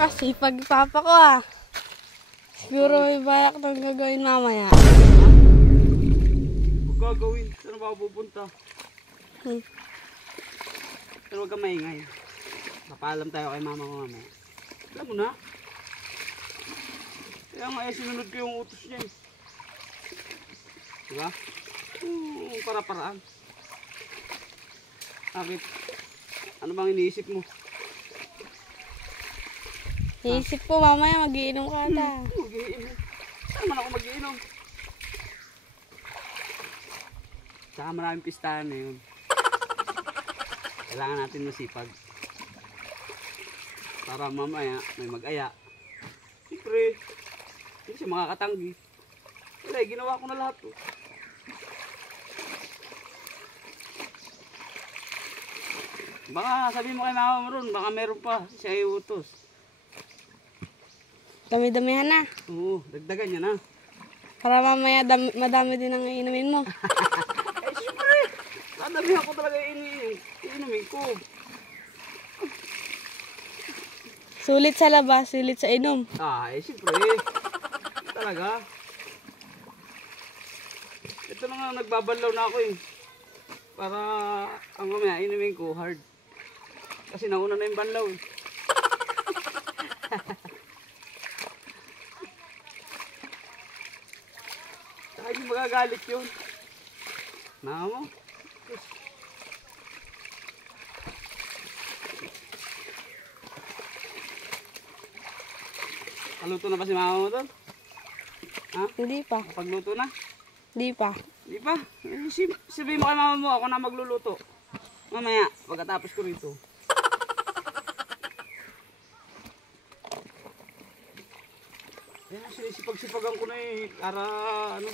Kasi pag papa ko ah. Siguro may bayak nang gagawin mamaya. Huwag gagawin. Saan ba ako pupunta? Pero huwag kang maingay. Papaalam tayo kay mama ko mamaya. Alam mo na. Kaya nga sinunod ko yung utos niya eh. Diba? Para-paraan. Bakit? Ano bang iniisip mo? Iisip ko mamaya mag-iinom ka ata. Mag-iinom. Saan man ako mag-iinom? Saka maraming pistahan na yun. Kailangan natin masipag. Para mamaya may mag-aya. Siyempre, hindi siya makakatanggi. Wala, ginawa ko na lahat. Baka sabihin mo kay mama mo ron, baka meron pa siya iutos. Dami-damihan na. Oo, dagdagan niya na. Para mamaya madami din ang iinumin mo. Eh siyempre, dadamihan ko talaga iinumin ko. Sulit sa labas, sulit sa inom. Siyempre. Talaga. Ito na nga, nagbabalaw na ako eh. Para ang mamaya inumin ko hard. Kasi nauna na yung banlaw eh. Saka hindi magagalit yun. Mama mo. Kaluto na ba si mama mo doon? Ha? Hindi pa. Pagluto na? Hindi pa. Di ba? Sabihin mo kay mama mo, ako na magluluto. Mamaya, pagkatapos ko rito. Ayan, sinisipag-sipagan ko na eh. Para ano.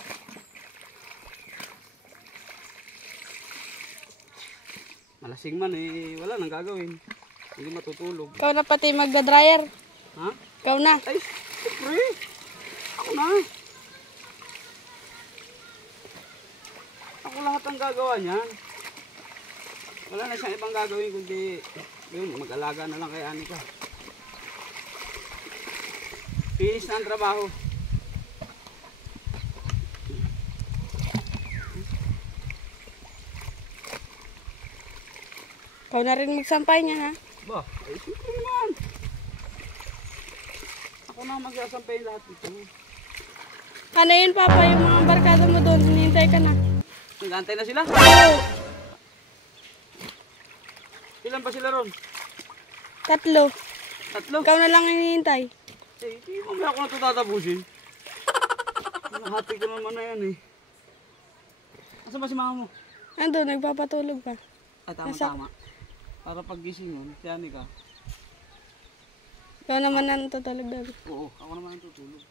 Malasing man eh. Wala nang gagawin. Hindi matutulog. Ikaw na pati magda-dryer. Ha? Ikaw na. Ay, siyempre. Ako na. Ako lahat ang gagawa niyan. Wala na siyang ibang gagawin kundi yun, mag-alaga na lang kay Anika. Finish na ang trabaho. Ikaw na rin magsampay niya ha. Ba, ay siyempre naman. Ako na magsasampay lahat dito. Ano yun papa, yung mga barkada mo doon, hinihintay ka na. Nag-aantay na sila? Oo. Ilan pa sila ron? 3. Tatlo? Ikaw na lang hinihintay. Eh, hindi mamaya ako na ito tatapusin. Nahati ko naman na yan eh. Asan ba si mama mo? Ando, nagpapatulog pa. Tama-tama. Para paggising nun, si Anika. Ikaw naman ang tutulog doon. Oo, ako naman ang tutulog.